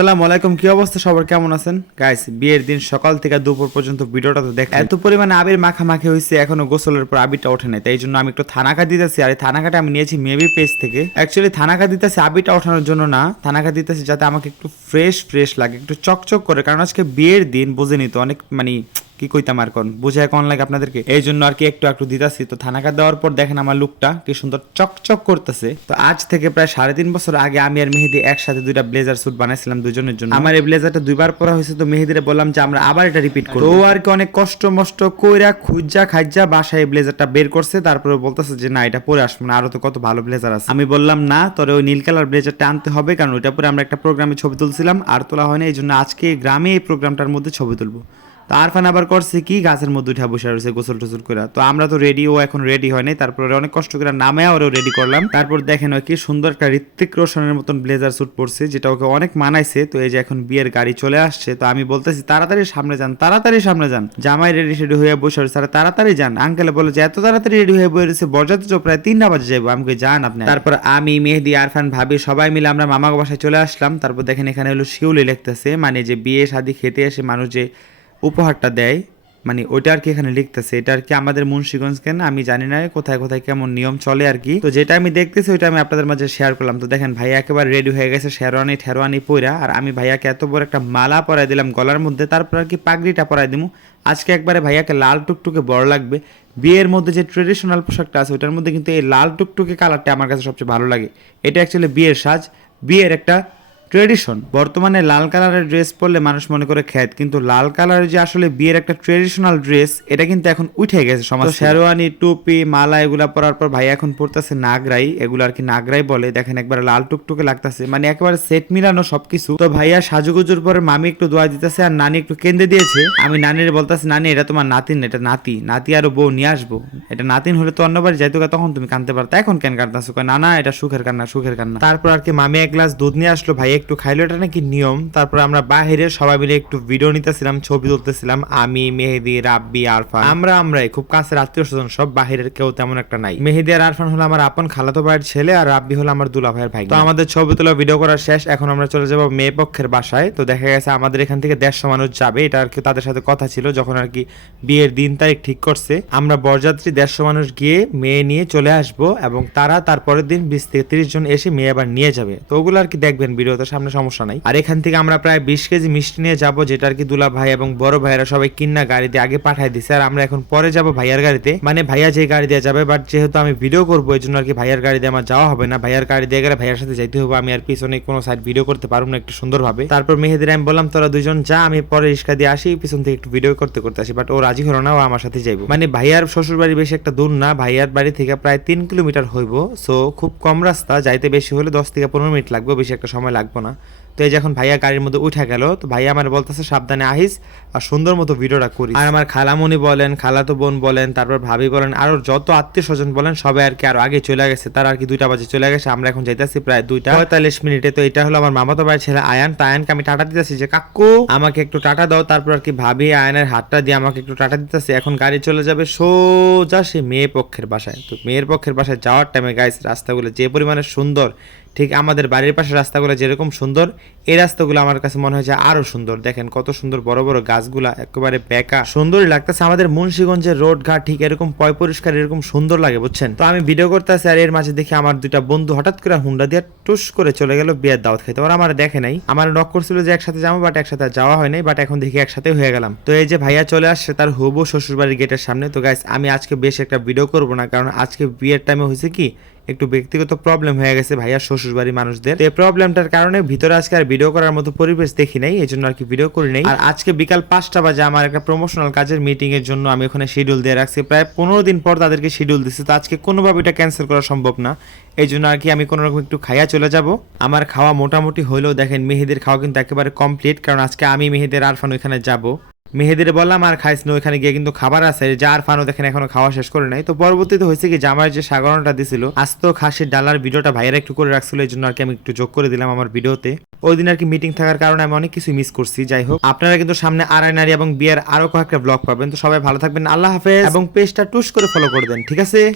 আসসালামু আলাইকুম, কি অবস্থা? সবার কেমন আছেন? গাইস বিয়ের দিন সকাল থেকে দুপুর পর্যন্ত ভিডিওটা তো দেখেন এত পরিমাণে আবির মাখামাখি হয়েছে, এখনও গোসলের পর আবিরটা ওঠে নাই। তাই জন্য আমি একটু থানাকা দিতেছি, আর এই থানাকাটা আমি নিয়েছি মেবি পেজ থেকে। অ্যাকচুয়ালি থানাকা দিতেছি আবিটা ওঠানোর জন্য না, থানাকা দিতেছি যাতে আমাকে একটু ফ্রেশ ফ্রেশ লাগে, একটু চকচক করে। কারণ আজকে বিয়ের দিন, বুঝেনি তো, অনেক মানে কি কইতাম আর কোন? বুঝায় কোন লাগে আপনাদেরকে? এই জন্য আর কি একটু একটু দিতাছি। তো থানাকা দেওয়ার পর দেখেন আমার লুকটা কি সুন্দর চকচক করতেছে। তো আজ থেকে প্রায় সাড়ে তিন বছর আগে আমি আর মেহেদি একসাথে দুইটা ব্লেজার স্যুট বানাইছিলাম দুজনের জন্য। আমার এই ব্লেজারটা দুইবার পরা হয়েছে, তো মেহেদিরে বললাম যে আমরা আবার এটা রিপিট করব। ও আর কি অনেক কষ্ট মষ্ট কইরা খুঁজা খাইজা বাসায় ব্লেজারটা বের করছে, তারপরে বলতেছে যে না, এটা পরে আসব না, আরও তো কত ভালো ব্লেজার আছে। আমি বললাম, না, তোরে ওই নীল কালার ব্লেজারটা আনতে হবে, কারণ ওইটা পরে আমরা একটা প্রোগ্রামে ছবি তুলছিলাম, আর তোলা হয়নি এই জন্য আজকে গ্রামে এই প্রোগ্রামটার মধ্যে ছবি তুলবো। তো আরফান আবার করছে কি, গাছের মধ্যে উঠে বসে রয়েছে গোসল টোসল করে তো আমরা তো রেডি ও এখন রেডি হয় নাই তারপরে অনেক কষ্ট করে নামে ওরও রেডি করলাম। তারপর দেখেন কি সুন্দর একটা ঋত্বিক রোশনের মতন ব্লেজার স্যুট পরছে, যেটা ওকে অনেক মানাইছে। তো এই যে এখন বিয়ের গাড়ি চলে আসছে, তো আমি বলতেছি, তাড়াতাড়ি সামনে যান, তাড়াতাড়ি সামনে যান। জামাই রেডি শেডি হয়ে বসে রয়েছে, আর, তাড়াতাড়ি যান। আঙ্কেলে বলে, যে এত তাড়াতাড়ি রেডি হয়ে বসে রয়েছে, বরযাত্রী তো প্রায় তিনটা বাজে যাব আমাকে যান আপনি। তারপর আমি, মেহেদি, আরফান, ভাবি সবাই মিলে আমরা মামা বাসায় চলে আসলাম। তারপর দেখেন এখানে হলো শিউলি লিখতেছে মানে যে বিয়ে, শাদি, খেতে এসে মানুষ যে উপহারটা দেয়। মানে ওইটা আর কি এখানে লিখতেছে। এটা আর কি আমাদের মুন্সিগঞ্জ কেন? আমি জানি না কোথায় কোথায় কেমন নিয়ম চলে আর কি। তো যেটা আমি দেখতেছি, ওইটা আমি আপনাদের মাঝে শেয়ার করলাম। তো দেখেন, ভাইয়া একেবারে রেডি হয়ে গেছে শেরওয়ানি ঠেরওয়ানি পইরা। আর আমি ভাইয়াকে এত বড় একটা মালা পরাই দিলাম গলার মধ্যে। তারপর আর কি পাগড়িটা পরাই দিমু। আজকে একবারে ভাইয়াকে লাল টুকটুকে বড় লাগবে। বিয়ের মধ্যে যে ট্রেডিশনাল পোশাকটা আছে ওটার মধ্যে কিন্তু এই লাল টুকটুকে কালারটা আমার কাছে সবচেয়ে ভালো লাগে। এটা অ্যাকচুয়ালি বিয়ের সাজ। বিয়ের একটা ট্রেডিশন। বর্তমানে লাল কালারের ড্রেস পরলে মানুষ মনে করে খ্যাত কিন্তু লাল কালারের যে আসলে বিয়ের একটা ট্রেডিশনাল ড্রেস এটা কিন্তু এখন উঠে গেছে সমাজ শেরওয়ানি টুপি মালা এগুলা পরার পর ভাই এখন পড়তেছে নাগরাই এগুলো আর কি নাগরাই বলে। দেখেন একবার লাল টুকটুকে লাগতেছে মানে একেবারে সেট মিলানো সবকিছু। তো ভাইয়া সাজুগুজুর পরে মামি একটু দোয়া দিতেছে আর নানি একটু কেন্দ্রে দিয়েছে। আমি নানির বলতেছি নানি এটা তোমার নাতিন এটা নাতি। নাতি আর বউ নিয়ে আসব। এটা নাতিন হলে তো অন্যবার যাইতো তখন তুমি কানতে পারতো। এখন কেন কানতেছো? কয়, না না এটা সুখের কান্না সুখের কান্না। তারপর আর কি মামি এক গ্লাস দুধ নিয়ে আসলো ভাই একটু খাইলো, এটা নাকি নিয়ম। তারপর আমরা বাহিরে সবাই মিলে একটু ভিডিও নিতেছিলাম, ছবি তুলতেছিলাম, আমি, মেহেদি, রাব্বি, আরফান। আমরা আমরাই, খুব কাছের আত্মীয় স্বজন সব, বাহিরের কেউ তেমন একটা নাই। মেহেদি আর আরফান হলো আমার আপন খালাতো ভাইয়ের ছেলে আর রাব্বি হলো আমার দুলা ভাইয়ের ভাই তো আমাদের ছবি তোলা ভিডিও করা শেষ, এখন আমরা চলে যাব মেয়ে পক্ষের বাসায়। তো দেখা গেছে আমাদের এখান থেকে দেড়শো মানুষ যাবে, এটা আর কি তাদের সাথে কথা ছিল, যখন আর কি বিয়ের দিন তারিখ ঠিক করছে। আমরা বরযাত্রী দেড়শো মানুষ গিয়ে মেয়ে নিয়ে চলে আসব এবং তারা তারপরের দিন বিশ থেকে তিরিশ জন এসে মেয়ে আবার নিয়ে যাবে। তো ওগুলো আর কি দেখবেন ভিডিওতে সামনে সমস্যা নাই। আর এখান থেকে আমরা প্রায় বিশ কেজি মিষ্টি নিয়ে যাব, যেটা আর কি দুলা ভাই এবং বড় ভাইয়েরা সবাই কিন্না গাড়িতে আগে পাঠায় দিছে। আর আমরা এখন পরে যাব ভাইয়ার গাড়িতে। মানে ভাইয়া যে গাড়ি দিয়ে যাবে বাট যেহেতু আমি ভিডিও করব এই জন্য আর কি ভাইয়ার গাড়ি দিয়ে আমার যাওয়া হবে না। ভাইয়ার গাড়ি দিয়ে গেলে ভাইয়ার সাথে যাইতে হবে আমি আর পিছনে কোনো সাইড ভিডিও করতে পারব না একটু সুন্দরভাবে। তারপর মেহেদির আমি বললাম, তোরা দুজন যা, আমি পরে রিক্সা দিয়ে আসি, পিছন থেকে একটু ভিডিও করতে করতে আসি। বাট ও রাজি হলো না, ও আমার সাথে যাইবো। মানে ভাইয়ার শ্বশুর বাড়ি বেশি একটা দূর না, ভাইয়ার বাড়ি থেকে প্রায় তিন কিলোমিটার হইব। সো খুব কম রাস্তা, যাইতে বেশি হলে দশ থেকে পনেরো মিনিট লাগবে, বেশি একটা সময় লাগবে না। তো এই যখন ভাইয়া গাড়ির মধ্যে উঠে গেল তো ভাইয়া আমার বলতেছে সাবধানে আহিস আর সুন্দর মতো ভিডিওটা করি আর আমার খালামণি বলেন খালাতো বোন বলেন তারপর ভাবি বলেন আরও যত আত্মীয় স্বজন বলেন সবাই আর কি আরও আগে চলে গেছে। তার আর কি দুইটা বাজে চলে গেছে আমরা এখন যাইতেছি প্রায় দুইটা। পঁয়তাল্লিশ মিনিটে তো এটা হলো আমার মামাতো ভাইয়ের ছেলে আয়ান। তো আয়ানকে আমি টাটা দিতেছি যে কাকু আমাকে একটু টাটা দাও। তারপর আর কি ভাবি আয়ানের হাতটা দিয়ে আমাকে একটু টাটা দিতেছে। এখন গাড়ি চলে যাবে সোজা সে মেয়ে পক্ষের বাসায়। তো মেয়ের পক্ষের বাসায় যাওয়ার টাইমে গাইস রাস্তাগুলো যে পরিমাণে সুন্দর ঠিক আমাদের বাড়ির পাশে রাস্তাগুলো যেরকম সুন্দর, এই রাস্তাগুলো আমার কাছে মনে হয় যে আরও সুন্দর। দেখেন কত সুন্দর বড় বড় গাছগুলা, একেবারে বেকা। সুন্দরই লাগতেছে আমাদের মুন্সিগঞ্জের রোড ঘাট ঠিক এরকম পয় পরিষ্কার, এরকম সুন্দর লাগে, বুঝছেন? তো আমি ভিডিও করতেছি আর এর মাঝে দেখি আমার দুইটা বন্ধু হঠাৎ করে হুন্ডা দিয়ে টুস করে চলে গেল বিয়ের দাওয়াত খাইতে। ওরা আমার দেখে নাই। আমার নক করছিল যে একসাথে যাব বাট একসাথে যাওয়া হয় নাই বাট এখন দেখি একসাথে হয়ে গেলাম। তো এই যে ভাইয়া চলে আসছে, তার হবু শ্বশুরবাড়ির গেটের সামনে। তো গাইস আমি আজকে বেশ একটা ভিডিও করব না, কারণ আজকে বিয়ের টাইমে হয়েছে কি একটু ব্যক্তিগত প্রবলেম হয়ে গেছে ভাইয়া শ্বশুর বাড়ির মানুষদের। তো এই প্রবলেমটার কারণে ভিতরে আজকে আর ভিডিও করার মতো পরিবেশ দেখি নাই, এই জন্য আর কি ভিডিও করি নাই। আর আজকে বিকাল পাঁচটা বাজে আমার একটা প্রমোশনাল কাজের মিটিং এর জন্য আমি ওখানে শিডিউল দিয়ে রাখছি। প্রায় পনেরো দিন পর তাদেরকে শিডিউল দিচ্ছি তো আজকে কোনোভাবে এটা ক্যান্সেল করা সম্ভব না। এই জন্য আর কি আমি কোনো রকম একটু খাইয়া চলে যাব। আমার খাওয়া মোটামুটি হলেও দেখেন, মেহেদের খাওয়া কিন্তু একেবারে কমপ্লিট কারণ আজকে আমি, মেহেদের আরফান ওইখানে যাব। মেহেদির বললাম, আর খাইস না, ওইখানে গিয়ে কিন্তু খাবার আছে। যা আর ফানো দেখেন এখনও খাওয়া শেষ করে নাই। তো পরবর্তীতে হয়েছে কি জামার যে সাগরণটা দিছিল, আস্ত খাসির ডালার ভিডিওটা ভাইয়েরা একটু করে রাখছিল, এই জন্য আর কি আমি একটু যোগ করে দিলাম আমার ভিডিওতে। ওই দিন আর কি মিটিং থাকার কারণে আমি অনেক কিছু মিস করছি। যাই হোক, আপনারা কিন্তু সামনে আড়াই নারী এবং বিয়ের আরও কয়েকটা ব্লগ পাবেন। তো সবাই ভালো থাকবেন, আল্লাহ হাফেজ। এবং পেজটা টুস করে ফলো করে দেন, ঠিক আছে?